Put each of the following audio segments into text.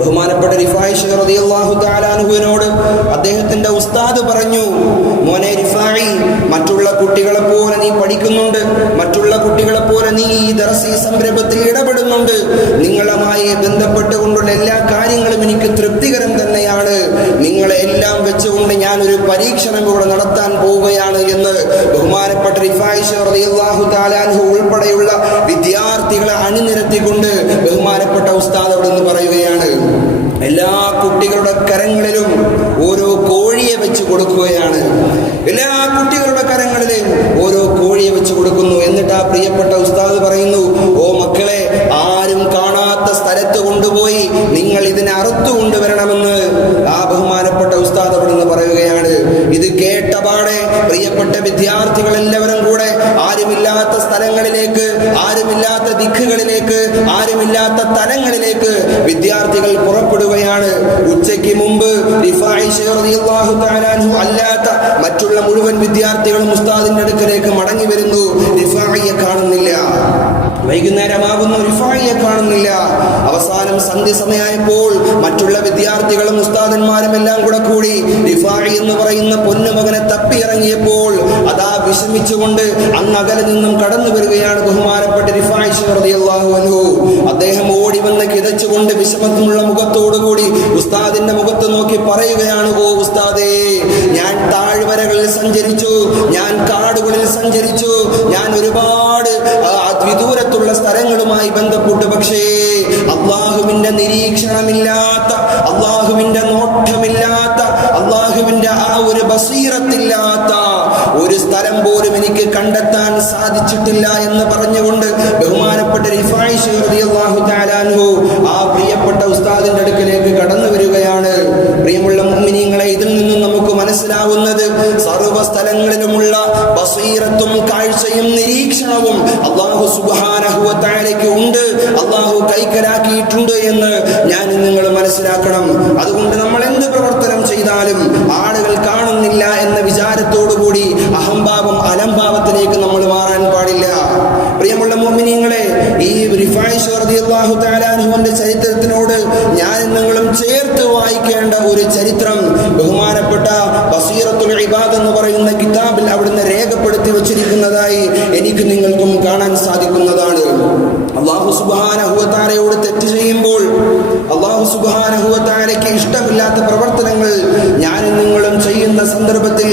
ബഹുമാനപ്പെട്ട റിഫായി ശൈഖ് റളിയല്ലാഹു തആല അൻഹുവിനോട് അദ്ദേഹത്തിന്റെ ഉസ്താദ് പറഞ്ഞു, മോനെ റിഫായി, മറ്റുള്ള കുട്ടികളെ പോലെ നീ പഠിക്കുന്നുണ്ട്, മറ്റുള്ള കുട്ടികളെ പോലെ നീ ഈ ദർസി സംരംഭത്തിൽ ഇടപെടുന്നുണ്ട്, നിങ്ങളുമായി ബന്ധപ്പെട്ടുകൊണ്ടുള്ള എല്ലാ കാര്യങ്ങളും എനിക്ക് തൃപ്തികരം തന്നെയാണ്. നിങ്ങളെ എല്ലാം വെച്ചുകൊണ്ട് ഞാൻ ഒരു പരീക്ഷണം ഇവിടെ നടത്താൻ പോവുകയാണ് എന്ന് ബഹുമാനപ്പെട്ട റിഫായി ശൈഖ് റളിയല്ലാഹു തആല അൻഹു ഉൾപ്പെടെയുള്ള വിദ്യാർത്ഥികളെ അണിനിരത്തിക്കൊണ്ട് ബഹുമാനപ്പെട്ട ഉസ്താദ് അവിടെ നിന്ന് പറയുകയാണ്, എല്ലാ കുട്ടികളുടെ കരങ്ങളിലും ഓരോ കോഴിയെ വെച്ച് കൊടുക്കുകയാണ്. എല്ലാ കുട്ടികളുടെ കരങ്ങളിലും ഓരോ കോഴിയെ വെച്ച് കൊടുക്കുന്നു. എന്നിട്ട് ആ പ്രിയപ്പെട്ട ഉസ്താദ് പറയുന്നു, ഓ മക്കളെ, ആരും കാണാത്ത സ്ഥലത്ത് കൊണ്ടുപോയി നിങ്ങൾ ഇതിനെ അറുത്തു കൊണ്ടുവരണമെന്ന് ആ ബഹുമാനപ്പെട്ട ഉസ്താദ് അവിടെ നിന്ന് പറയുകയാണ്. ഇത് കേട്ടപാടെ പ്രിയപ്പെട്ട വിദ്യാർത്ഥികൾ എല്ലാവരും കൂടെ ആരുമില്ലാത്ത സ്ഥലങ്ങളിലേക്ക്, ആരുമില്ലാത്ത ദിക്കുകളിലേക്ക്, ആരുമില്ലാത്ത തലങ്ങളിലേക്ക് വിദ്യാർത്ഥികൾ പുറപ്പെടുകയാണ്. ഉച്ചയ്ക്ക് മുമ്പ് റിഫായി ശൈഖ് റളിയല്ലാഹു തആല അൻഹു അല്ലാത്ത മറ്റുള്ള മുഴുവൻ വിദ്യാർത്ഥികളും ഉസ്താദിന്റെ അടുക്കലേക്ക് മടങ്ങി വരുന്നു. റിഫായിയെ കാണുന്നില്ല. വൈകുന്നേരമാകുന്നു, റിഫായിയെ കാണുന്നില്ല. അവസാനം സന്ധ്യ സമയമായപ്പോൾ മറ്റുള്ള വിദ്യാർത്ഥികളും ഉസ്താദന്മാരും എല്ലാം കൂടെ കൂടി റിഫായി എന്ന് പറയുന്ന പൊന്നുമകനെ തപ്പിയിറങ്ങിയപ്പോൾ അതാ വിഷമിച്ചുകൊണ്ട് അങ്ങ് അകലെ നിന്നും കടന്നു വരികയാണ് ബഹുമാനപ്പെട്ട റിഫായി ശൈഖ് റളിയല്ലാഹു അൻഹു. അദ്ദേഹം ഓടി വന്ന് കിതച്ചുകൊണ്ട് വിഷമത്തിനുള്ള മുഖത്തോടുകൂടി ഉസ്താദിന്റെ മുഖത്ത് നോക്കി പറയുകയാണ്, ഓ ഉസ്താദേ, ഞാൻ താഴ്വരകളിൽ സഞ്ചരിച്ചു, ഞാൻ കാടുകളിൽ സഞ്ചരിച്ചു, ഞാൻ ഒരുപാട് വിദൂരത്തുള്ള സ്ഥലങ്ങളുമായി ബന്ധപ്പെട്ടു. പക്ഷേ അള്ളാഹുവിന്റെ നിരീക്ഷണമില്ലാത്ത, അള്ളാഹുവിന്റെ നോട്ടമില്ലാത്ത, അള്ളാഹുവിന്റെ ആ ഒരു ബസീറത്തില്ലാത്ത ഒരു സ്ഥലം പോലും എനിക്ക് കണ്ടെത്താൻ സാധിച്ചിട്ടില്ല എന്ന് പറഞ്ഞുകൊണ്ട് ബഹുമാനപ്പെട്ട റിഫായി ശൈഖ് റളിയല്ലാഹു തആല അൻഹു ആ പ്രിയപ്പെട്ട ഉസ്താദിന്റെ അടുക്കലേക്ക് കടന്നു വരികയാണ്. പ്രിയമുള്ള മുഅ്മിനീങ്ങളെ, ഇതിൽ നിന്നും നമുക്ക് മനസ്സിലാവുന്നത് സർവ്വ സ്ഥലങ്ങളിലുമുള്ള ബസീറത്തും കാഴ്ചയും നിരീക്ഷണവും അല്ലാഹു സുബ്ഹാനഹു വ തആലയ്ക്ക് ഉണ്ട്, അല്ലാഹു കൈക്കലാക്കിയിട്ടുണ്ട് എന്ന് ഞാൻ നിങ്ങൾ മനസ്സിലാക്കണം. അതുകൊണ്ട് നമ്മൾ എന്ത് പ്രവർത്തനം ചെയ്താലും ആളുകൾ കാണുന്നില്ല എന്ന വിചാരത്തോടുകൂടി അഹംഭാവം, അലംഭാവത്തിലേക്ക് നമ്മൾ മാറാൻ പാടില്ല. പ്രിയമുള്ള മുഅ്മിനീങ്ങളെ, ഈ റിഫായി ശൈഖ് റളിയല്ലാഹു തആല അൻഹുവിന്റെ ചരിത്രത്തിനോട് ഞാൻ നിങ്ങളും ചേർത്ത് വായിക്കേണ്ട ഒരു ചരിത്രം ബഹുമാനപ്പെട്ട ബസീറത്തുൽ ഇബാദ് എന്ന് പറയുന്ന കിതാബിൽ അവിടുന്ന് രേഖപ്പെടുത്തി വച്ചിരിക്കുന്നതായി എനിക്ക് നിങ്ങൾക്കും കാണാൻ സാധിക്കുന്നതാണ്. അല്ലാഹു സുബ്ഹാനഹു വ തആലയോട് തെറ്റ് ചെയ്യുമ്പോൾ, അല്ലാഹു സുബ്ഹാനഹു വ തആലയ്ക്ക് ഇഷ്ടമില്ലാത്ത പ്രവർത്തനങ്ങൾ ഞാൻ നിങ്ങളും ചെയ്യുന്ന സന്ദർഭത്തിൽ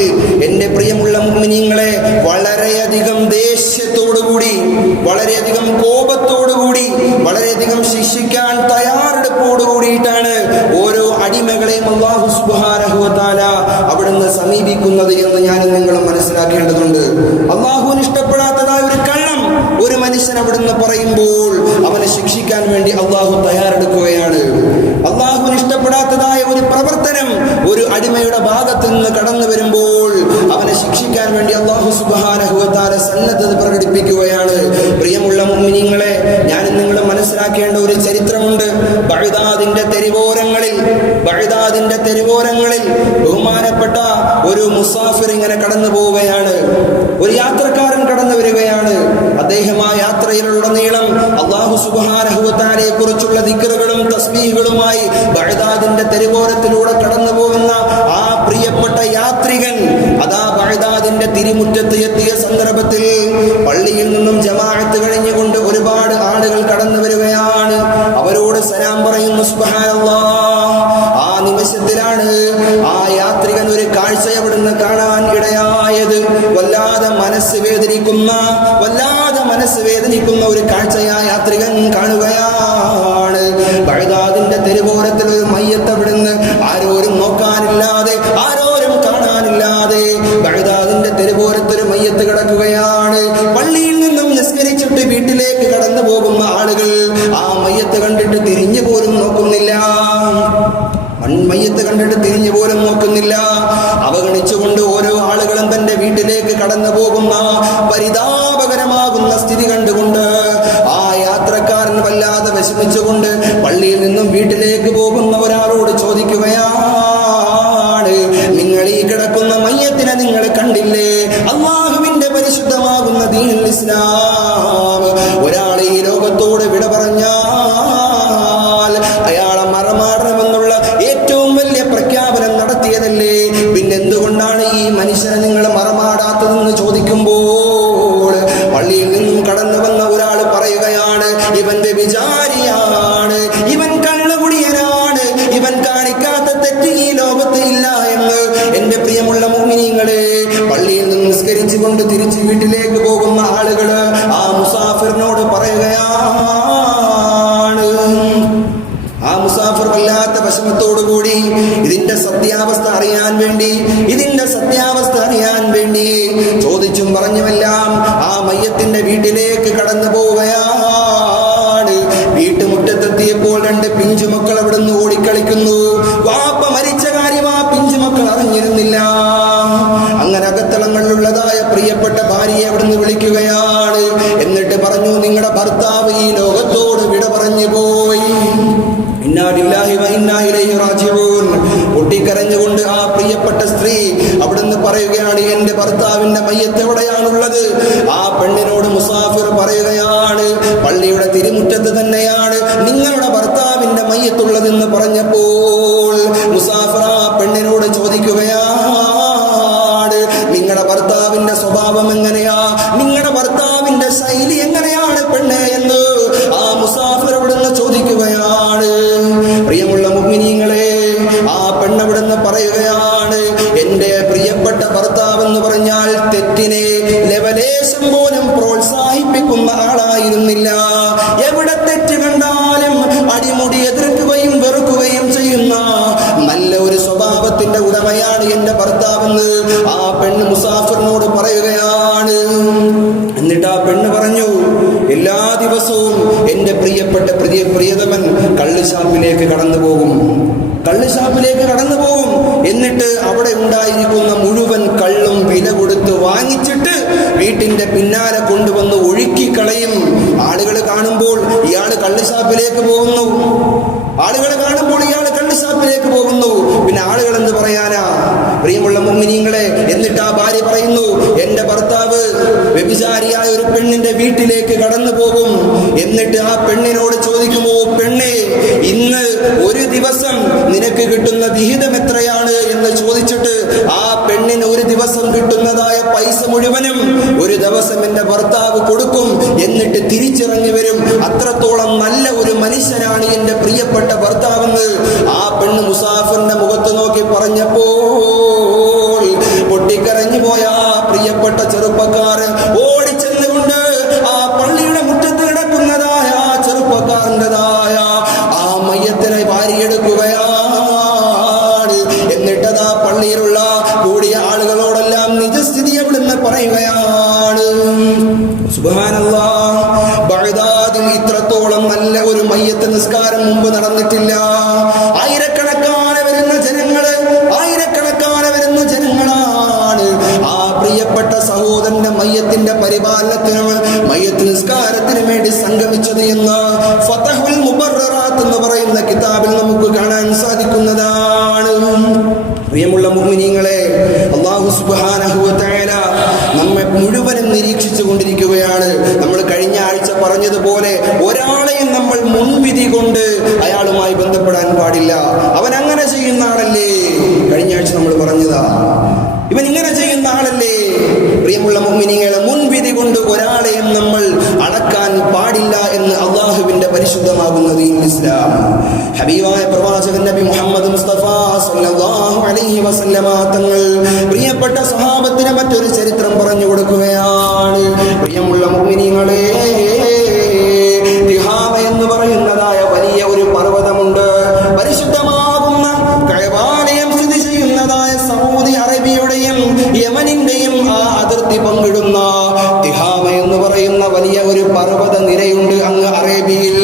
എൻ്റെ പ്രിയമുള്ള മുഅ്മിനീങ്ങളെ, വളരെയധികം ദേഷ്യത്തോടുകൂടി, വളരെയധികം കോപത്തോടുകൂടി, വളരെയധികം ശിക്ഷിക്കാൻ തയ്യാറെടുപ്പോടുകൂടിയിട്ടാണ് ഓരോ അടിമകളെയും അല്ലാഹു സുബ്ഹാനഹു വ തആല അവിടുന്ന് സമീപിക്കുന്നത് എന്ന് ഞാൻ നിങ്ങളും മനസ്സിലാക്കേണ്ടതുണ്ട്. അല്ലാഹുവിന് ഇഷ്ടപ്പെടാത്തതായ ഒരു കള്ളം ഒരു മനുഷ്യൻ അവിടുന്ന് പറയുമ്പോൾ അവനെ ശിക്ഷിക്കാൻ വേണ്ടി അല്ലാഹു തയ്യാറെടുക്കുകയാണ്. അല്ലാഹുവിന് ഇഷ്ടപ്പെടാത്തതായ ഒരു പ്രവർത്തനം ഒരു അടിമയുടെ ഭാഗത്ത് നിന്ന് കടന്നു വരുമ്പോൾ അവനെ ശിക്ഷിക്കാൻ വേണ്ടി അല്ലാഹു സുബ്ഹാനഹു വ തആല സന്നദ്ധത പ്രകടിപ്പിക്കുകയാണ്. പ്രിയമുള്ള മുഅ്മിനീങ്ങളെ, ഞാൻ നിങ്ങൾ മനസ്സിലാക്കേണ്ട ഒരു ചരിത്രമുണ്ട്. ബഗ്ദാദിന്റെ തെരുവോരങ്ങളിൽ ബഹുമാനപ്പെട്ട ഒരു മുസാഫിർ ഇങ്ങനെ കടന്നു പോവുകയാണ്. ഒരു യാത്രക്കാരൻ കടന്നു വരികയാണ്. അദ്ദേഹം ആ യാത്രയിലുടനീളം അല്ലാഹു സുബ്ഹാനഹു വ തആലയെ കുറിച്ചുള്ള ദിക്റുകളും തസ്ബീഹുകളുമായി ബഗ്ദാദിന്റെ തെരുവോരത്തിലൂടെ കടന്നു പോകുന്ന ആ പ്രിയപ്പെട്ട യാത്രികൻ അതാ ബഗ്ദാദിന്റെ തിരുമുറ്റത്ത് എത്തിയ സന്ദർഭത്തിൽ പള്ളിയിൽ നിന്നും ജമാഅത്ത് കഴിഞ്ഞുകൊണ്ട് ഒരുപാട് ആളുകൾ കടന്നു വരികയാണ്. അവരോട് സലാം പറയുന്നു. സുബ്ഹാനല്ലാഹ്, ആ നിമിഷത്തിലാണ് ആ യാത്രികൻ ഒരു കാഴ്ച അവിടുന്ന് കാണാൻ ഇടയായത്. വല്ലാതെ മനസ്സ് വേദനിക്കുന്ന ഒരു കാഴ്ചയാ യാത്രികൻ കാണുകയാണ്. ബഗ്ദാദിന്റെ തെരുവോരത്തിൽ ഒരു മയ്യത്ത് അവിടുന്ന് ആരോരും നോക്കാനില്ലാതെ, ആരോരും കാണാനില്ലാതെ ബഗ്ദാദിന്റെ തെരുവോരത്തൊരു മയ്യത്ത് കിടക്കുകയാണ്. പള്ളിയിൽ നിന്നും നിസ്കരിച്ചിട്ട് വീട്ടിലേക്ക് കടന്നു പോകുന്ന ആളുകൾ ആ മയ്യത്ത് കണ്ടിട്ട് തിരിഞ്ഞു പോലും നോക്കുന്നില്ല. മയ്യത്ത് കണ്ടിട്ട് തിരിഞ്ഞു പോലും നോക്കുന്നില്ല. അവഗണിച്ചുകൊണ്ട് ഓരോ ആളുകളും തന്റെ വീട്ടിലേക്ക് കടന്നു പോകുന്ന പരിതാപകരമാകുന്ന സ്ഥിതി കണ്ടുകൊണ്ട് ആ യാത്രക്കാരൻ വല്ലാതെ വിഷമിച്ചുകൊണ്ട് പള്ളിയിൽ നിന്നും വീട്ടിലേക്ക് പോകുന്ന ഒരാളോട് ചോദിക്കുകയാണ്, നിങ്ങൾ ഈ കിടക്കുന്ന മയ്യത്തിനെ നിങ്ങൾ കണ്ടില്ലേ? അല്ലാഹുവിന്റെ പരിശുദ്ധമാകുന്ന ദീനുൽ ഇസ്ലാം ഒരാൾ ഈ ലോകത്തോട് വിട പറഞ്ഞാൽ അയാളെ മറമാടണമെന്നുള്ള ഏറ്റവും വലിയ പ്രഖ്യാപനം നടത്തിയതല്ലേ? പിന്നെന്തുകൊണ്ടാണ് ഈ മനുഷ്യനെ നിങ്ങൾ മറമാടാത്തതെന്ന് ചോദിക്കുമ്പോൾ പള്ളിയിൽ നിന്നും കടന്നു വന്ന ഒരാൾ പറയുകയാണ്, ഇവൻ വ്യഭിചാരിയാണ്, ഇവൻ കള്ളുകുടിയനാണ്, ഇവൻ കാണിക്കാത്ത തെറ്റ് ഈ ലോകത്ത് ഇല്ല എന്ന്. എന്റെ പ്രിയമുള്ള മുഅ്മിനീങ്ങളെ, പള്ളിയിൽ നിന്ന് നിസ്കരിച്ചുകൊണ്ട് തിരിച്ച് വീട്ടിലേക്ക് പോകുന്ന ആളുകള് ആ മുസാഫിറിനോട് പറയുകയാണ്, ആ മുസാഫിർ വല്ലാത്ത വിഷമത്തോടുകൂടി ഇതിന്റെ സത്യാവസ്ഥ അറിയാൻ വേണ്ടി ചോദിച്ചും പറഞ്ഞുമെല്ലാം ആ മയ്യത്തിന്റെ വീട്ടിലേക്ക് കടന്നു പോവുകയാണ്. വീട്ടുമുറ്റത്തെത്തിയപ്പോൾ 2 പിഞ്ചുമക്കൾ അവിടുന്ന് ഓടിക്കളിക്കുന്നു. വാപ്പ മരിച്ച കാര്യം ആ പിഞ്ചുമക്കൾ അറിഞ്ഞിരുന്നില്ല. അങ്ങനെ അകത്തളങ്ങളിലുള്ളതായ പ്രിയപ്പെട്ട ഭാര്യയെ അവിടുന്ന് വിളിക്കുകയാണ്. എന്നിട്ട് പറഞ്ഞു, നിങ്ങളുടെ ഭർത്താവ് ഈ ലോകത്തോട് വിട പറഞ്ഞു പോയി. പൊട്ടിക്കരഞ്ഞുകൊണ്ട് ആ പ്രിയപ്പെട്ട സ്ത്രീ അവിടുന്ന് പറയുകയാണ്, എന്റെ ഭർത്താവിന്റെ മയ്യത്ത് എവിടെയാണുള്ളത്? ആ പെണ്ണിനോട് മുസാഫിർ പറയുകയാണ്, പള്ളിയുടെ തിരുമുറ്റത്ത് തന്നെയാണ് നിങ്ങളുടെ ഭർത്താവിന്റെ മയ്യത്തുള്ളതെന്ന് പറഞ്ഞപ്പോൾ മുസാഫിർ ആ പെണ്ണിനോട് ചോദിക്കുകയാണ്, നിങ്ങളുടെ ഭർത്താവിന്റെ സ്വഭാവം എങ്ങനെയാ, നിങ്ങളുടെ ഭർത്താവിന്റെ ശൈലി എങ്ങനെയാണ് പെണ്ണെ എന്ന് ആ മുസാഫിർ അവിടുന്ന് ചോദിക്കുകയാണ്. പ്രിയമുള്ള മുഅ്മിനീങ്ങളെ, ആ പെണ്ണവിടുന്ന് പറയുകയാണ്, എന്റെ പ്രിയപ്പെട്ട ഭർത്താവ് എന്ന് പറഞ്ഞാൽ തെറ്റിനെ ലവലേശം പോലും പ്രോത്സാഹിപ്പിക്കുന്ന ആളായിരുന്നില്ല. എവിടെ തെറ്റ് കണ്ടാലും അടിമുടി എതിർക്കുകയും വെറുക്കുകയും ചെയ്യുന്ന നല്ല ഒരു സ്വഭാവത്തിന്റെ ഉടമയാണ് എന്റെ ഭർത്താവെന്ന് ആ പെണ്ണ് മുസാഫിറിനോട് പറയുകയാണ്. എന്നിട്ട് ആ പെണ്ണ് പറഞ്ഞു, എല്ലാ ദിവസവും എന്റെ പ്രിയപ്പെട്ട പ്രിയതമൻ കള്ളുഷാപ്പിലേക്ക് കടന്നു പോകും. എന്നിട്ട് അവിടെ ഉണ്ടായിരിക്കുന്ന മുഴുവൻ കള്ളും വില കൊടുത്ത് വാങ്ങിച്ചിട്ട് വീട്ടിന്റെ പിന്നാലെ കൊണ്ടുവന്ന് ഒഴുക്കിക്കളയും. ആളുകൾ കാണുമ്പോൾ ഇയാൾ കള്ളുഷാപ്പിലേക്ക് പോകുന്നു. പിന്നെ ആളുകൾ എന്ത് പറയാനാ? പ്രിയമുള്ള മുഅ്മിനീങ്ങളെ, എന്നിട്ട് ആ ഭാര്യ പറയുന്നു, എന്റെ ഭർത്താവ് വ്യഭിചാരിയായ ഒരു പെണ്ണിന്റെ വീട്ടിലേക്ക് കടന്നു പോകും. എന്നിട്ട് ആ പെണ്ണിനോട് ചോദിക്കുമോ, പെണ്ണെ, ഇന്ന് ഒരു ദിവസം നിനക്ക് കിട്ടുന്ന വിഹിതം എത്രയാണ് എന്ന് ചോദിച്ചിട്ട് ആ പെണ്ണിന് ഒരു ദിവസം കിട്ടുന്നതായ പൈസ മുഴുവനും ഒരു ദിവസം എന്റെ ഭർത്താവ് കൊടുക്കും. എന്നിട്ട് തിരിച്ചിറങ്ങി വരും. അത്രത്തോളം നല്ല ഒരു മനുഷ്യനാണ് എന്റെ പ്രിയപ്പെട്ട ഭർത്താവെന്ന് ആ പെണ്ണ് മുസാഫിറിന്റെ മുഖത്ത് നോക്കി പറഞ്ഞപ്പോൾ പൊട്ടിക്കരഞ്ഞു പോയ ആ പ്രിയപ്പെട്ട ചെറുപ്പക്കാരൻ ഓടിച്ചെന്നുകൊണ്ട് ആ പള്ളിയുടെ മുറ്റത്ത് കിടക്കുന്നതായ ആ ചെറുപ്പക്കാരൻ്റെതായ ആ മയ്യത്തിനെ വാരിയെടുക്കുകയാണ്. എന്നിട്ടതാ പള്ളിയിലുള്ള കൂടിയ ആളുകളോടെല്ലാം നിജസ്ഥിതി അവിടുന്ന് പറയുകയാണ്. സുബ്ഹാനല്ലാഹ്, ബഗ്ദാദിൽ ഇത്രത്തോളം നല്ല ഒരു മയ്യത്ത് നിസ്കാരം മുമ്പ് നടന്നിട്ടില്ല. ആയിരക്കണക്കാണ് വരുന്ന ജനങ്ങളാണ് ആ പ്രിയപ്പെട്ട സഹോദരന്റെ മയ്യത്തിന്റെ പരിപാലനത്തിനും മയ്യത്ത് നിസ്കാരത്തിനും വേണ്ടി സംഗമിച്ചത് എന്ന് ഫതഹുൽ മുബററാത്ത് എന്ന് പറയുന്ന കിതാബിൽ നമുക്ക് കാണാൻ സാധിക്കുന്നതാണ്. പ്രിയമുള്ള മുഅ്മിനീങ്ങളെ, അല്ലാഹു സുബ്ഹാനഹു വ തആല നമ്മെ മുഴുവനും നിരീക്ഷിച്ചു കൊണ്ടിരിക്കുകയാണ്. നമ്മൾ കഴിഞ്ഞ ആഴ്ച പറഞ്ഞതുപോലെ ഒരാളെയും നമ്മൾ മുൻവിധി കൊണ്ട് അയാളുമായി ബന്ധപ്പെടാൻ പാടില്ല. അവൻ അങ്ങനെ ചെയ്യുന്ന ആളല്ലേ, കഴിഞ്ഞ ആഴ്ച നമ്മൾ പറഞ്ഞതാ, ഇവൻ ഇങ്ങനെ ചെയ്യുന്ന ആളല്ലേ. പ്രിയമുള്ള മുഅ്മിനീങ്ങളെ, മുൻവിധി കൊണ്ട് ഒരാളെയും നമ്മൾ അളക്കാൻ പാടില്ല എന്ന് അള്ളാഹുവിന്റെ പരിശുദ്ധമാകുന്ന ദീൻ ഇസ്ലാം. ഹബീബായ പ്രവാചകൻ നബി മുഹമ്മദ് മുസ്തഫ സല്ലല്ലാഹു അലൈഹി വസല്ലമ തങ്ങൾ പ്രിയപ്പെട്ട സ്വഹാബത്തിന് മറ്റൊരു ചരിത്രം പറഞ്ഞു കൊടുക്കുകയാണ്. പ്രിയമുള്ള മുഅ്മിനീങ്ങളെ, തിഹാമ എന്ന് പറയുന്നതായ വലിയ ഒരു പർവ്വതമുണ്ട്. പരിശുദ്ധമാകുന്ന കഅബാലയം സ്ഥിതി ചെയ്യുന്നതായ സൗദി അറേബ്യയുടെയും യമനിന്റെയും ആ അതിർത്തി പങ്കിടുന്ന തിഹാമ എന്ന് പറയുന്ന വലിയ ഒരു പർവ്വത നിരയുണ്ട് അങ്ങ് അറേബ്യയിൽ.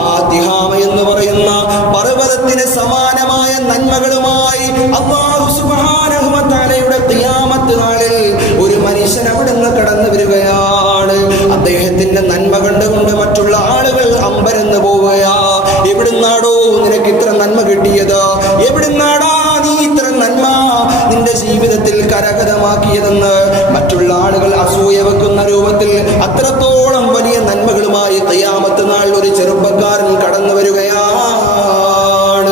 ആ തിഹാമ എന്ന് പറയുന്ന പർവ്വതത്തിന് സമാനമായ നന്മകളുമായി അല്ലാഹു സുബ്ഹാനഹു വ തആലയുടെ ഖിയാമത്ത് നാളിൽ ഒരു മനുഷ്യൻ അവിടുന്ന് കടന്നു വരികയാണ്. അദ്ദേഹത്തിന്റെ നന്മ കണ്ടുകൊണ്ട് മറ്റുള്ള ആളുകൾ അമ്പരന്ന് പോവുകയാ. എവിടുന്നാടോ നിനക്ക് ഇത്ര നന്മ കിട്ടിയത്? എവിടുന്നാടാ നീ ഇത്ര നന്മ നിന്റെ ജീവിതത്തിൽ കരഗതമാക്കിയതെന്ന് മറ്റുള്ള ആളുകൾ അസൂയ വെക്കുന്ന രൂപത്തിൽ അത്രത്തോളം വലിയ നന്മകളുമായി ഖിയാമത്ത് നാൾ ഒരു ചെറുപ്പക്കാരൻ കടന്നു വരികയാണ്.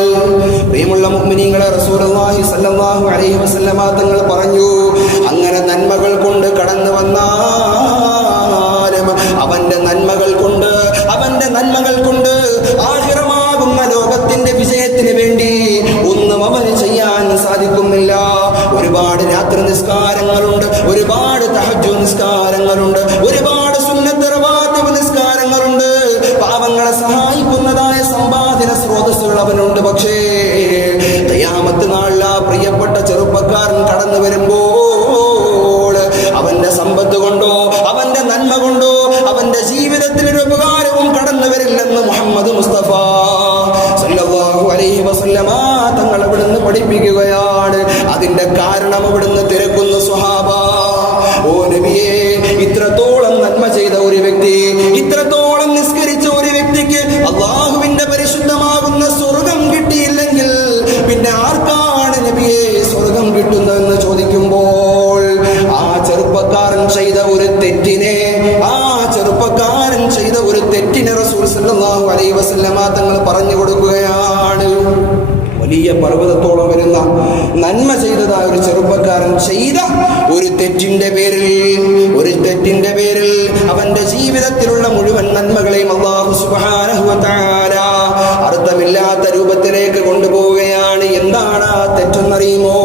സല്ലല്ലാഹു അലൈഹി വസല്ലമ തങ്ങൾ പറഞ്ഞു, അങ്ങനെ നന്മകൾ കൊണ്ട് കടന്നു വന്നാലും അവന്റെ നന്മകൾ കൊണ്ട് ആഖിറമാകുന്ന ലോകത്തിന്റെ വിജയത്തിന് വേണ്ടി ഒന്നും അവന് ചെയ്യാൻ സാധിക്കുന്നില്ല. ഒരുപാട് രാത്രി നിസ്കാരങ്ങളുണ്ട്, ഒരുപാട് തഹജ്ജുദ് നിസ്കാരങ്ങളുണ്ട്, ഒരുപാട് സുന്നത്ത് റവാത്തിബ് നിസ്കാരങ്ങളുണ്ട്, പാവങ്ങളെ സഹായിക്കുന്നതായ സമ്പാദന സ്രോതസ്സുകൾ അവനുണ്ട്. പക്ഷേ ഖിയാമത്ത് നാളിൽ ആ പ്രിയപ്പെട്ട ചെറുപ്പക്കാരൻ കടന്നു വരുമ്പോൾ അവന്റെ സമ്പത്ത് കൊണ്ടോ അവന്റെ നന്മ കൊണ്ടോ അവന്റെ ജീവിതത്തിൽ ഒരു ഉപകാരവും കടന്നു വരില്ലെന്ന് മുഹമ്മദ് മുസ്തഫ സല്ലല്ലാഹു അലൈഹി വസല്ലമ തങ്ങൾ അവിടുന്ന് പഠിപ്പിക്കുകയാണ്. അതിന്റെ കാരണം അവിടുന്ന് തിരക്കുന്ന സ്വഹാബ, ഓ നബിയേ, ഇത്രത്തോളം നന്മ ചെയ്ത ഒരു വ്യക്തി, ഇത്രത്തോളം നിസ്കരിച്ച ഒരു വ്യക്തിക്ക് അല്ലാഹുവിന്റെ പരിശുദ്ധമാകുന്ന സ്വർഗം കിട്ടിയില്ലെങ്കിൽ പിന്നെ ആർക്കാണ് നബിയെ സ്വർഗം കിട്ടുന്നതെന്ന് ചോദിക്കുമ്പോൾ ആ ചെറുപ്പക്കാരൻ ചെയ്ത ഒരു തെറ്റിനെ റസൂൽ സല്ലല്ലാഹു അലൈഹി വസല്ലമ തങ്ങൾ പറഞ്ഞു കൊടുക്കുകയാണ്. വലിയ പർവ്വതത്തോളം വരുന്ന നന്മ ചെയ്തതായ ഒരു ചെറുപ്പക്കാരൻ ചെയ്ത ഒരു തെറ്റിന്റെ പേരിൽ അവന്റെ ജീവിതത്തിലുള്ള മുഴുവൻ നന്മകളെയും അല്ലാഹു സുബ്ഹാനഹു വ തആല അർത്ഥമില്ലാത്ത രൂപത്തിലേക്ക് കൊണ്ടുപോവുകയാണ്. എന്താണ് ആ തെറ്റെന്നറിയുമോ?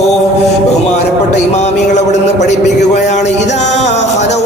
ബഹുമാനപ്പെട്ട ഇമാമികൾ അവിടുന്ന് പഠിപ്പിക്കുകയാണ്, ഇദാ ഖലൂ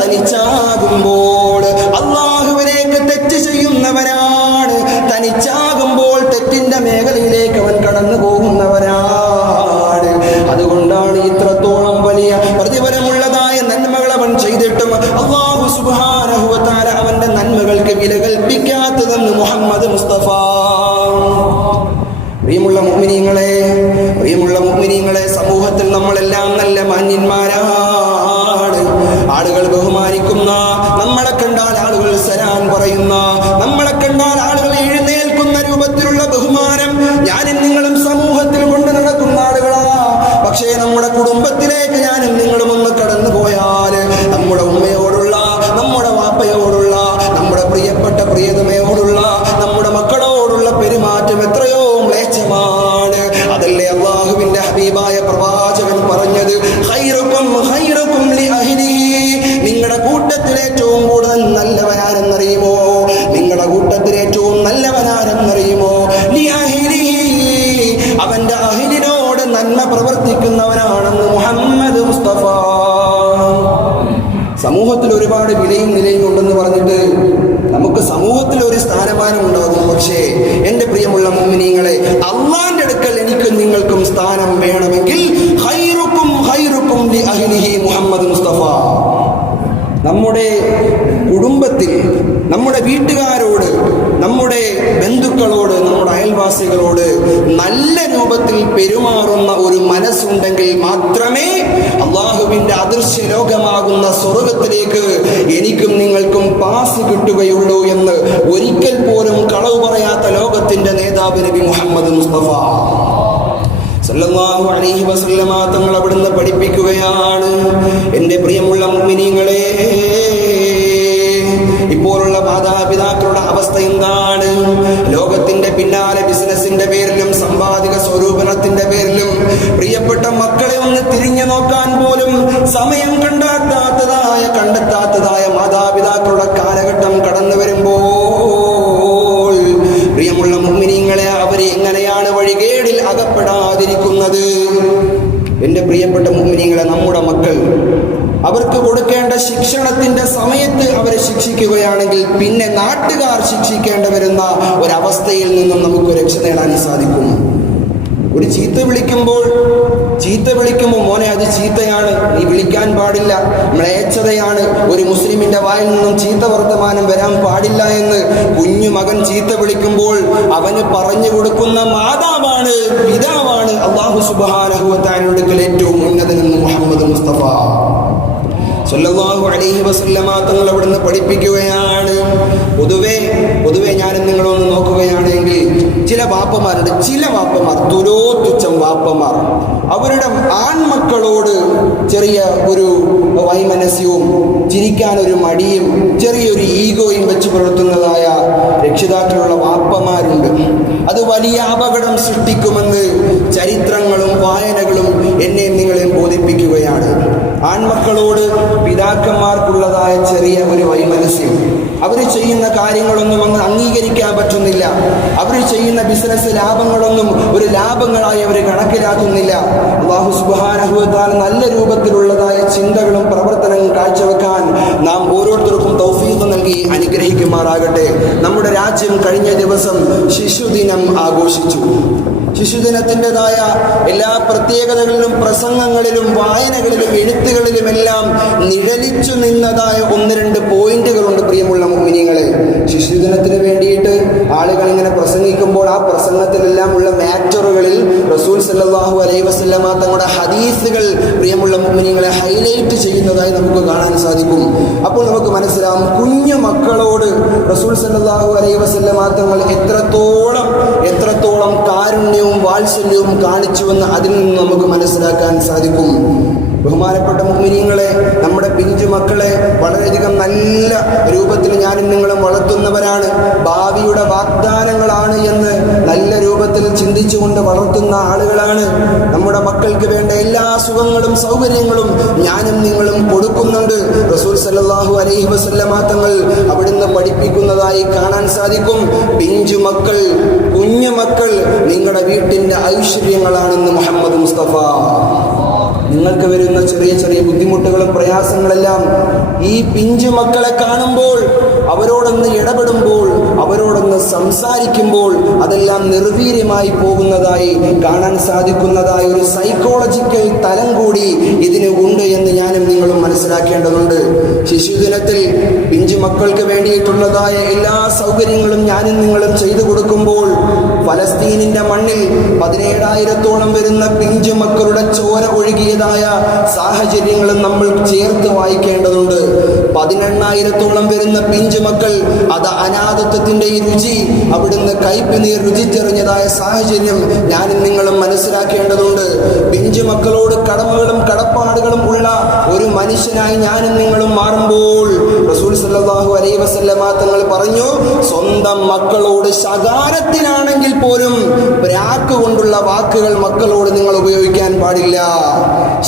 തനിച്ചാകുമ്പോൾ അല്ലാഹുവിലേക്ക് തെറ്റ് ചെയ്യുന്നവരാണ്. തനിച്ചാകുമ്പോൾ തെറ്റിന്റെ മേഖലയിലേക്ക് അവൻ കടന്നു പോകുന്നവരാണ്. അതുകൊണ്ടാണ് ഇത്രത്തോളം വലിയ പ്രതിഫലമുള്ളതായ നന്മകൾ അവൻ ചെയ്തിട്ടും അല്ലാഹു സുബ്ഹാനഹു വ തആല അവന്റെ നന്മകൾക്ക് വില കൽപ്പിക്കാത്തതെന്ന് മുഹമ്മദ് മുസ്തഫ. പ്രിയമുള്ള മുഅ്മിനീങ്ങളെ, സമൂഹത്തിൽ നമ്മളെല്ലാം നല്ല മാന്യന്മാരാണ്. ആളുകൾ ബഹുമാനിക്കുന്ന, നമ്മളെ കണ്ടാൽ ആളുകൾ സലാം പറയുന്ന, നമ്മളെ കണ്ടാൽ ആളുകൾ എഴുന്നേൽക്കുന്ന രൂപത്തിലുള്ള ബഹുമാനം ഞാനും നിങ്ങളും സമൂഹത്തിൽ കൊണ്ട് നടക്കുന്ന ആളുകളാ. പക്ഷേ നമ്മുടെ കുടുംബത്തിലേക്ക് ഞാനും നിങ്ങളും ഒന്ന് കടന്നു പോയാൽ നമ്മുടെ ഉമ്മയോടുള്ള, നമ്മുടെ വാപ്പയോടുള്ള, നമ്മുടെ പ്രിയപ്പെട്ട പ്രിയതമയോടുള്ള, നമ്മുടെ മക്കളോടുള്ള പെരുമാറ്റം എത്രയോ മ്ലേച്ഛമാണ്. അതല്ലേ അല്ലാഹുവിന്റെ ഹബീബായ പ്രവാചകൻ പറഞ്ഞത്, ഖൈറുക്കും ലി അഹ്ലിഹി, നിങ്ങളുടെ കൂട്ടത്തിൽ ഏറ്റവും കൂടുതൽ നല്ലവനാരെന്നറിയുമോ? നിങ്ങളുടെ കൂട്ടത്തിൽ ഏറ്റവും നല്ലവനാരെന്നറിയുമോ? ലി അഹ്ലിഹി, അവന്റെ അഹ്ലിനോട് നന്മ പ്രവർത്തിക്കുന്നവനാണെന്ന് മുഹമ്മദ് മുസ്തഫ. സമൂഹത്തിൽ ഒരുപാട് വിലയും നിലയും ഉണ്ടെന്ന് പറഞ്ഞിട്ട് നമുക്ക് സമൂഹത്തിൽ ഒരു സ്ഥാനമാനം ഉണ്ടാകും. പക്ഷേ എൻ്റെ പ്രിയമുള്ള മുഅ്മിനീങ്ങളെ, അല്ലാഹുവിന്റെ അടുക്കൽ എനിക്കും നിങ്ങൾക്കും സ്ഥാനം വേണമെങ്കിൽ ഖൈറുക്കും ലി അഹ്ലിഹി മുഹമ്മദ് മുസ്തഫ. നമ്മുടെ കുടുംബത്തിൽ, നമ്മുടെ വീട്ടുകാരോട്, നമ്മുടെ ബന്ധുക്കളോട്, നമ്മുടെ അയൽവാസികളോട് നല്ല രൂപത്തിൽ പെരുമാറുന്ന ഒരു മനസ്സുണ്ടെങ്കിൽ മാത്രമേ അല്ലാഹുവിന്റെ അദൃശ്യ ലോകമാകുന്ന സ്വർഗത്തിലേക്ക് എനിക്കും നിങ്ങൾക്കും പാസ് കിട്ടുകയുള്ളൂ എന്ന് ഒരിക്കൽ പോലും കളവ് പറയാത്ത ലോകത്തിന്റെ നേതാവ് നബി മുഹമ്മദ് മുസ്തഫ സല്ലല്ലാഹു അലൈഹി വസല്ലമ തങ്ങൾ അവിടുന്ന് പഠിപ്പിക്കുകയാണ്. എൻ്റെ പ്രിയമുള്ള മുഅ്മിനീങ്ങളെ, ഇപ്പോഴുള്ള മാതാപിതാക്കളുടെ അവസ്ഥ എന്താണ്? ലോകത്തിന്റെ പിന്നാലെ ബിസിനസിന്റെ പേരിലും സമ്പാദിക സ്വരൂപനത്തിന്റെ പേരിലും പ്രിയപ്പെട്ട മക്കളെ ഒന്ന് തിരിഞ്ഞു നോക്കാൻ പോലും സമയം കണ്ടെത്താത്തതായ മാതാപിതാക്കളുടെ കാലഘട്ടം കടന്നു വരുമ്പോൾ പ്രിയമുള്ള മുഅ്മിനീങ്ങളെ, അവരെ എങ്ങനെയാണ് വഴികേടിൽ അകപ്പെടാതിരിക്കുന്നത്? എൻ്റെ പ്രിയപ്പെട്ട മുഅ്മിനീങ്ങളെ, നമ്മുടെ മക്കൾ അവർക്ക് കൊടുക്കേണ്ട ശിക്ഷണത്തിന്റെ സമയത്ത് അവരെ ശിക്ഷിക്കുകയാണെങ്കിൽ പിന്നെ നാട്ടുകാർ ശിക്ഷിക്കേണ്ടി വരുന്ന ഒരവസ്ഥയിൽ നിന്നും നമുക്ക് രക്ഷ നേടാൻ സാധിക്കും. ഒരു ചീത്ത വിളിക്കുമ്പോൾ മോനെ അത് ചീത്തയാണ്, നീ വിളിക്കാൻ പാടില്ല, മ്ലേച്ഛതയാണ്, ഒരു മുസ്ലിമിന്റെ വായിൽ നിന്നും ചീത്ത വർത്തമാനം വരാൻ പാടില്ല എന്ന് കുഞ്ഞു മകൻ ചീത്ത വിളിക്കുമ്പോൾ അവന് പറഞ്ഞു കൊടുക്കുന്ന മാതാവാണ്, പിതാവാണ് അല്ലാഹു സുബ്ഹാനഹു വ തആലയുടെ അടുക്കൽ ഏറ്റവും ഉന്നതനെന്ന് മുഹമ്മദ് മുസ്തഫ സല്ലല്ലാഹു അലൈഹി വസല്ലമ തങ്ങൾ അവിടുന്ന് പഠിപ്പിക്കുകയാണ്. പൊതുവെ ഞാനും നിങ്ങളൊന്ന് നോക്കുകയാണെങ്കിൽ ചില വാപ്പമാരുണ്ട്, ചില വാപ്പമാർ തുലോത്തുച്ഛം വാപ്പമാർ അവരുടെ ആൺമക്കളോട് ചെറിയ ഒരു വൈമനസ്യവും ചിരിക്കാനൊരു മടിയും ചെറിയൊരു ഈഗോയും വെച്ച് പുലർത്തുന്നതായ രക്ഷിതാക്കളുള്ള വാപ്പമാരുണ്ട്. അത് വലിയ അപകടം സൃഷ്ടിക്കുമെന്ന് ചരിത്രങ്ങളും വായനകളും എന്നെയും നിങ്ങളെയും ബോധിപ്പിക്കുകയാണ്. ആൺമക്കളോട് പിതാക്കന്മാർക്കുള്ളതായ ചെറിയ ഒരു വൈമനസ്യം, അവർ ചെയ്യുന്ന കാര്യങ്ങളൊന്നും അങ്ങ് അംഗീകരിക്കാൻ പറ്റുന്നില്ല, അവർ ചെയ്യുന്ന ബിസിനസ് ലാഭങ്ങളൊന്നും ഒരു ലാഭങ്ങളായി അവർ കണക്കിലാക്കുന്നില്ല. അല്ലാഹു സുബ്ഹാനഹു വ തആല നല്ല രൂപത്തിലുള്ളതായ ചിന്തകളും പ്രവർത്തനങ്ങളും കാഴ്ചവെക്കാൻ നാം ഓരോരുത്തർക്കും തൗഫീഖ് നൽകി അനുഗ്രഹിക്കുമാറാകട്ടെ. നമ്മുടെ രാജ്യം കഴിഞ്ഞ ദിവസം ശിശുദിനം ആഘോഷിച്ചു. ശിശുദിനത്തിൻ്റെതായ എല്ലാ പ്രത്യേകതകളിലും പ്രസംഗങ്ങളിലും വായനകളിലും എഴുത്തുകളിലുമെല്ലാം നിഴലിച്ചു നിന്നതായ 1-2 പോയിന്റുകളുണ്ട് പ്രിയമുള്ള മുഅ്മിനീങ്ങളെ. ശിശുദിനത്തിന് വേണ്ടിയിട്ട് ആളുകൾ ഇങ്ങനെ പ്രസംഗിക്കുമ്പോൾ ആ പ്രസംഗത്തിലെല്ലാം ഉള്ള മാറ്ററുകളിൽ റസൂൽ സല്ലല്ലാഹു അലൈഹി വസല്ലമ തങ്ങളുടെ ഹദീസുകൾ പ്രിയമുള്ള മുഅ്മിനീങ്ങളെ ഹൈലൈറ്റ് ചെയ്യുന്നതായി നമുക്ക് കാണാൻ സാധിക്കും. അപ്പോൾ നമുക്ക് മനസ്സിലാവും കുഞ്ഞു മക്കളോട് റസൂൽ സല്ലല്ലാഹു അലൈഹി വസല്ലമ തങ്ങൾ എത്രത്തോളം കാരുണ്യവും വാത്സല്യവും കാണിച്ചുവെന്ന് അതിൽ നിന്ന് നമുക്ക് മനസ്സിലാക്കാൻ സാധിക്കും. ബഹുമാനപ്പെട്ട മുഅ്മിനീങ്ങളെ, നമ്മുടെ പിഞ്ചു മക്കളെ വളരെയധികം നല്ല രൂപത്തിൽ ഞാനും നിങ്ങളും വളർത്തുന്നവരാണ്. ഭാവിയുടെ വാഗ്ദാനങ്ങളാണ് എന്ന് നല്ല രൂപത്തിൽ ചിന്തിച്ചുകൊണ്ട് വളർത്തുന്ന ആളുകളാണ്. നമ്മുടെ മക്കൾക്ക് വേണ്ട എല്ലാ സുഖങ്ങളും സൗകര്യങ്ങളും ഞാനും നിങ്ങളും കൊടുക്കുന്നുണ്ട്. റസൂൽ സല്ലല്ലാഹു അലൈഹി വസല്ലമ തങ്ങൾ അവിടുന്ന് പഠിപ്പിക്കുന്നതായി കാണാൻ സാധിക്കും. പിഞ്ചു മക്കൾ, കുഞ്ഞു മക്കൾ നിങ്ങളുടെ വീട്ടിൻ്റെ ഐശ്വര്യങ്ങളാണെന്ന് മുഹമ്മദ് മുസ്തഫ. നിങ്ങൾക്ക് വരുന്ന ചെറിയ ചെറിയ ബുദ്ധിമുട്ടുകളും പ്രയാസങ്ങളെല്ലാം ഈ പിഞ്ചു മക്കളെ കാണുമ്പോൾ, അവരോടൊന്ന് ഇടപെടുമ്പോൾ, അവരോടൊന്ന് സംസാരിക്കുമ്പോൾ അതെല്ലാം നിർവീര്യമായി പോകുന്നതായി കാണാൻ സാധിക്കുന്നതായ ഒരു സൈക്കോളജിക്കൽ തലം കൂടി ഇതിന് ഉണ്ട് എന്ന് ഞാനും നിങ്ങളും മനസ്സിലാക്കേണ്ടതുണ്ട്. ശിശുദിനത്തിൽ പിഞ്ചു മക്കൾക്ക് വേണ്ടിയിട്ടുള്ളതായ എല്ലാ സൗകര്യങ്ങളും ഞാനും നിങ്ങളും ചെയ്തു കൊടുക്കുമ്പോൾ ഫലസ്തീനിന്റെ മണ്ണിൽ 17,000-ഓളം വരുന്ന പിഞ്ചു മക്കളുടെ ചോര ഒഴുകിയതായ സാഹചര്യങ്ങളും നമ്മൾ ചേർത്ത് വായിക്കേണ്ടതുണ്ട്. 18,000-ഓളം വരുന്ന പിഞ്ചു മക്കൾ, അത് അനാഥത്വത്തിന്റെ ഈ രുചി, അവിടുന്ന് കയ്പ് നീർ രുചിച്ചെറിഞ്ഞതായ സാഹചര്യം ഞാനും നിങ്ങളും മനസ്സിലാക്കേണ്ടതുണ്ട്. പിഞ്ചു മക്കളോട് കടമകളും കടപ്പാടുകളും ഉള്ള ഒരു മനുഷ്യനായി ഞാനും നിങ്ങളും മാറുമ്പോൾ റസൂൽ സല്ലല്ലാഹു അലൈഹി വസല്ലമ തങ്ങൾ പറഞ്ഞു, സ്വന്തം മക്കളോട് ശകാരത്തിനാണെങ്കിൽ പോലും പ്രാക്ക് കൊണ്ടുള്ള വാക്കുകൾ മക്കളോട് നിങ്ങൾ ഉപയോഗിക്കാൻ പാടില്ല.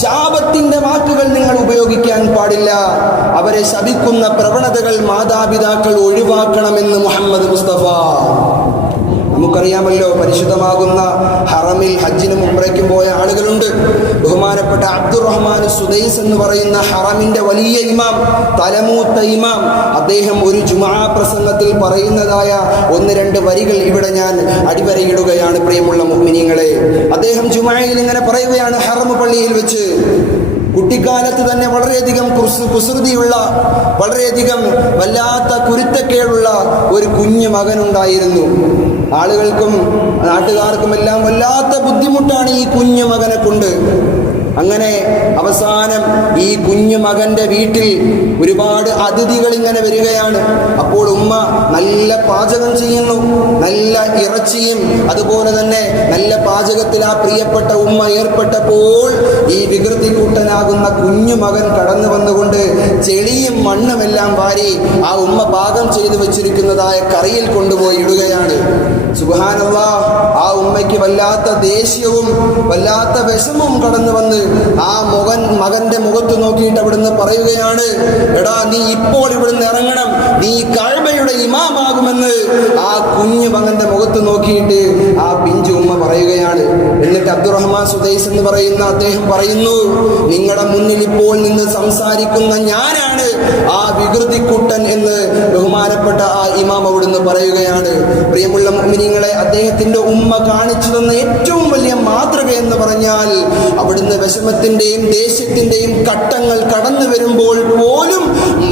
ശാപത്തിന്റെ വാക്കുകൾ നിങ്ങൾ ഉപയോഗിക്കാൻ പാടില്ല. അവരെ ശപിക്കുന്ന പ്രവണതകൾ മാതാപിതാക്കൾ ഒഴിവാക്കണമെന്ന് മുഹമ്മദ് മുസ്തഫ. നമുക്കറിയാമല്ലോ, പരിശുദ്ധമാകുന്ന ഹറമിൽ ഹജ്ജിനും ഉംറയ്ക്കും പോയ ആളുകളുണ്ട്. ബഹുമാനപ്പെട്ട അബ്ദുറഹ്മാൻ സുദൈസ് എന്ന് പറയുന്ന ഹറമിന്റെ വലിയ ഇമാം, തലമൂത്ത ഇമാം, അദ്ദേഹം ഒരു ജുമാ പ്രസംഗത്തിൽ പറയുന്നതായ 1-2 വരികൾ ഇവിടെ ഞാൻ അടിവരയിടുകയാണ് പ്രിയമുള്ള മുഅ്മിനീങ്ങളെ. അദ്ദേഹം ജുമായിൽ ഇങ്ങനെ പറയുകയാണ്, ഹറം പള്ളിയിൽ വെച്ച് കുട്ടിക്കാലത്ത് തന്നെ വളരെയധികം കുസൃതിയുള്ള, വളരെയധികം വല്ലാത്ത കുരുത്തക്കേടുള്ള ഒരു കുഞ്ഞു മകനുണ്ടായിരുന്നു. ആളുകൾക്കും നാട്ടുകാർക്കുമെല്ലാം വല്ലാത്ത ബുദ്ധിമുട്ടാണ് ഈ കുഞ്ഞു മകനെ കൊണ്ട്. അങ്ങനെ അവസാനം ഈ കുഞ്ഞു മകന്റെ വീട്ടിൽ ഒരുപാട് അതിഥികൾ ഇങ്ങനെ വരികയാണ്. അപ്പോൾ ഉമ്മ നല്ല പാചകം ചെയ്യുന്നു, നല്ല ഇറച്ചിയും അതുപോലെ തന്നെ നല്ല പാചകത്തിൽ ആ പ്രിയപ്പെട്ട ഉമ്മ ഏർപ്പെട്ടപ്പോൾ ഈ വികൃതി കൂട്ടനാകുന്ന കുഞ്ഞു മകൻ കടന്നു വന്നുകൊണ്ട് ചെളിയും മണ്ണുമെല്ലാം വാരി ആ ഉമ്മ പാകം ചെയ്തു വെച്ചിരിക്കുന്നതായ കറിയിൽ കൊണ്ടുപോയി ഇടുകയാണ്. സുബ്ഹാനല്ലാഹ്, ആ ഉമ്മയ്ക്ക് വല്ലാത്ത ദേഷ്യവും വല്ലാത്ത വിഷമവും കടന്നു വന്ന് ആ മകന്റെ മുഖത്ത് നോക്കിയിട്ട് അവിടുന്ന് പറയുകയാണ്, എടാ നീ ഇപ്പോൾ ഇവിടുന്ന് ഇറങ്ങണം, നീ കഅബയുടെ ഇമാമാകുമെന്ന് ആ കുഞ്ഞു മകന്റെ മുഖത്ത് നോക്കിയിട്ട് ആ പിഞ്ചു ഉമ്മ പറയുകയാണ്. എന്നിട്ട് അബ്ദുറഹ്മാൻ സുദൈസ് എന്ന് പറയുന്ന അദ്ദേഹം പറയുന്നു, നിങ്ങളുടെ മുന്നിൽ ഇപ്പോൾ നിന്ന് സംസാരിക്കുന്ന ഞാനാണ് ആ വികൃതിക്കുട്ടൻ എന്ന് ബഹുമാനപ്പെട്ട ആ ഇമാം അവിടുന്ന് പറയുകയാണ്. പ്രിയമുള്ള മുഅ്മിനീങ്ങളെ, അദ്ദേഹത്തിന്റെ ഉമ്മ കാണിച്ചു തന്ന ഏറ്റവും വലിയ മാതൃക എന്ന് പറഞ്ഞാൽ അവിടുന്ന് വിഷമത്തിൻ്റെയും ദേഷ്യത്തിൻ്റെയും ഘട്ടങ്ങൾ കടന്നു വരുമ്പോൾ പോലും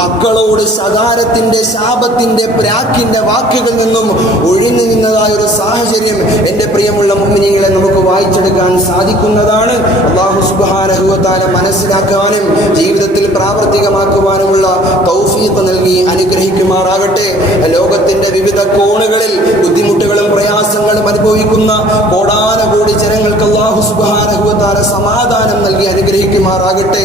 മക്കളോട് ശകാരത്തിൻ്റെ, ശാപത്തിൻ്റെ, പ്രാക്കിൻ്റെ വാക്കുകളിൽ നിന്നും ഒഴിഞ്ഞു നിന്നതായ ഒരു സാഹചര്യം എൻ്റെ പ്രിയമുള്ള മുഅ്മിനീങ്ങളെ നമുക്ക് വായിച്ചെടുക്കാൻ സാധിക്കുന്നതാണ്. അല്ലാഹു സുബ്ഹാനഹു വ തആല മനസ്സിലാക്കാനും ജീവിതത്തിൽ പ്രാവർത്തികമാക്കുവാനുമുള്ള തൗഫീഖ് നൽകി അനുഗ്രഹിക്കുമാറാകട്ടെ. ലോകത്തിൻ്റെ വിവിധ കോണുകളിൽ ബുദ്ധിമുട്ടുകളും പ്രയാസങ്ങളും അനുഭവിക്കുന്ന കോടാനുകോടി ജനങ്ങൾക്ക് അല്ലാഹു സുബ്ഹാനഹു വ തആല സമാധാനം നൽകി അനുഗ്രഹിക്കുമാറാകട്ടെ.